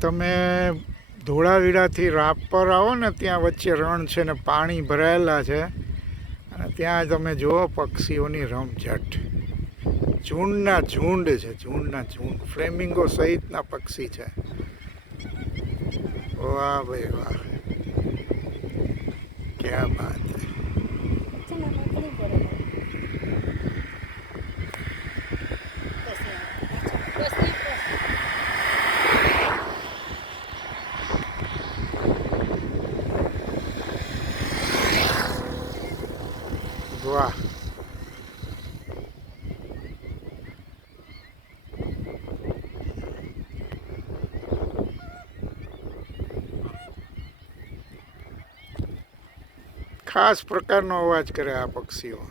તમે ધોળાવીરાથી રાપર આવો ને, ત્યાં વચ્ચે રણ છે ને પાણી ભરાયેલા છે, અને ત્યાં તમે જુઓ પક્ષીઓની રમઝટ. ઝૂંડના ઝૂંડ છે, ઝૂંડના ઝૂંડ, ફ્લેમિંગો સહિતના પક્ષી છે. વાહ ભાઈ વાહ, ક્યાં બાત હે. વાહ, ખાસ પ્રકારનો અવાજ કરે આ પક્ષીઓ.